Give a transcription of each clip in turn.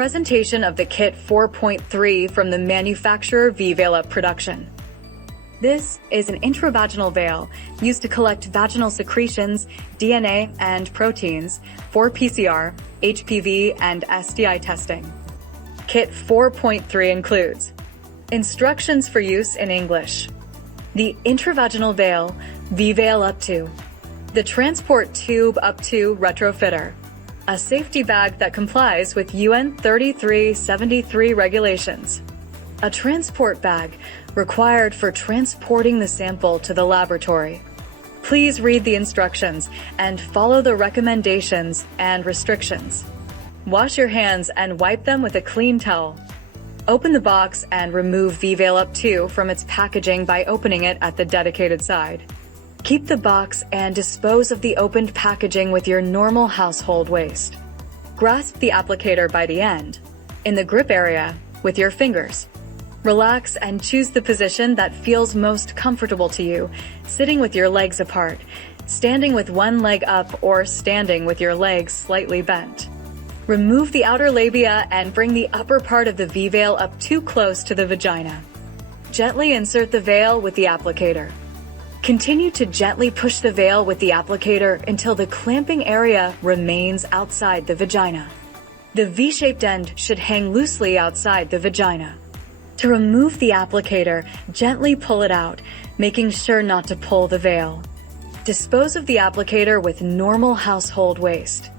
presentation of the kit 4.3 from the manufacturer V-Veil UP production. This is an intravaginal veil used to collect vaginal secretions, DNA, and proteins for PCR, HPV, and STI testing. Kit 4.3 includes instructions for use in English, the intravaginal veil V-Veil UP2, the transport tube UP2 Retrofitter, a safety bag that complies with UN 3373 regulations, a transport bag required for transporting the sample to the laboratory. Please read the instructions and follow the recommendations and restrictions. Wash your hands and wipe them with a clean towel. Open the box and remove V-Veil UP2 from its packaging by opening it at the dedicated side. Keep the box and dispose of the opened packaging with your normal household waste. Grasp the applicator by the end, in the grip area, with your fingers. Relax and choose the position that feels most comfortable to you, sitting with your legs apart, standing with one leg up, or standing with your legs slightly bent. Remove the outer labia and bring the upper part of the V-Veil UP2 close to the vagina. Gently insert the veil with the applicator. Continue to gently push the veil with the applicator until the clamping area remains outside the vagina. The V-shaped end should hang loosely outside the vagina. To remove the applicator, gently pull it out, making sure not to pull the veil. Dispose of the applicator with normal household waste.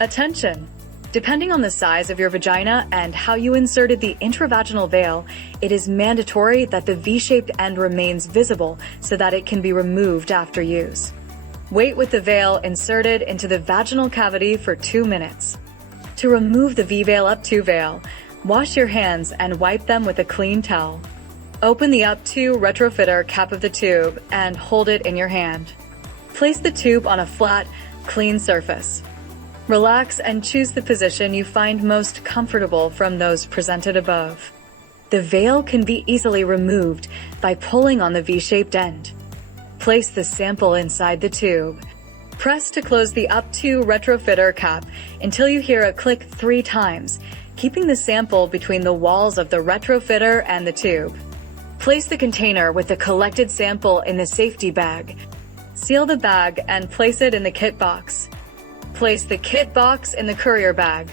Attention! Depending on the size of your vagina and how you inserted the intravaginal veil, it is mandatory that the V-shaped end remains visible so that it can be removed after use. Wait with the veil inserted into the vaginal cavity for 2 minutes. To remove the V-Veil UP2 veil, wash your hands and wipe them with a clean towel. Open the UP2 Retrofitter cap of the tube and hold it in your hand. Place the tube on a flat, clean surface. Relax and choose the position you find most comfortable from those presented above. The veil can be easily removed by pulling on the V-shaped end. Place the sample inside the tube. Press to close the UP2 Retrofitter cap until you hear a click 3 times, keeping the sample between the walls of the retrofitter and the tube. Place the container with the collected sample in the safety bag. Seal the bag and place it in the kit box. Place the kit box in the courier bag.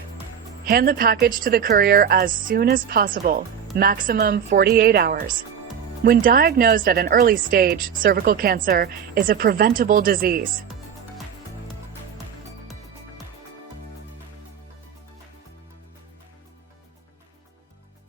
Hand the package to the courier as soon as possible, maximum 48 hours. When diagnosed at an early stage, cervical cancer is a preventable disease.